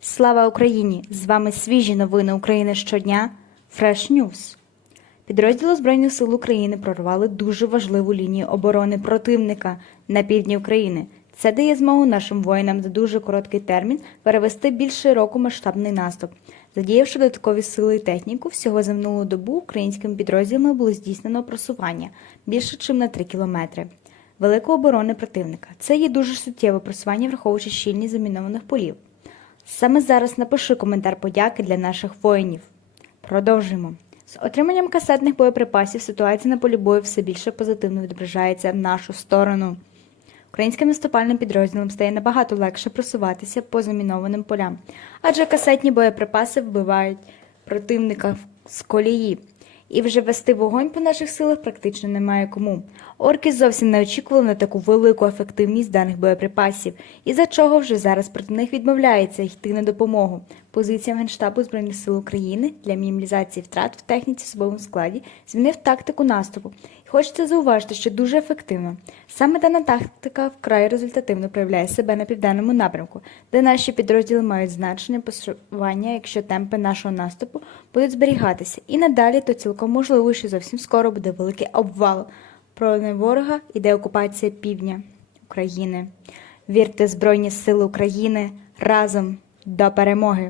Слава Україні! З вами свіжі новини України щодня. Fresh News. Підрозділи Збройних сил України прорвали дуже важливу лінію оборони противника на півдні України. Це дає змогу нашим воїнам за дуже короткий термін перевести більш широкомасштабний наступ. Задіявши додаткові сили і техніку, всього за минулу добу українськими підрозділами було здійснено просування більше, ніж на 3 кілометри. Великої оборони противника. Це є дуже суттєве просування, враховуючи щільність замінованих полів. Саме зараз напиши коментар подяки для наших воїнів. Продовжуємо. З отриманням касетних боєприпасів ситуація на полі бою все більше позитивно відображається в нашу сторону. Українським наступальним підрозділам стає набагато легше просуватися по замінованим полям, адже касетні боєприпаси вбивають противника з колії. І вже вести вогонь по наших силах практично немає кому. Орки зовсім не очікували на таку велику ефективність даних боєприпасів, і за чого вже зараз проти них відмовляється йти на допомогу. Позиціям Генштабу Збройних сил України для мінімізації втрат в техніці особовому складі змінив тактику наступу. І хочеться зауважити, що дуже ефективно. Саме дана тактика вкрай результативно проявляє себе на південному напрямку, де наші підрозділи мають значення посування, якщо темпи нашого наступу будуть зберігатися. І надалі то цілком можливо, що зовсім скоро буде великий обвал. Проти ворога іде окупація півдня України. Вірте Збройні Сили України разом до перемоги!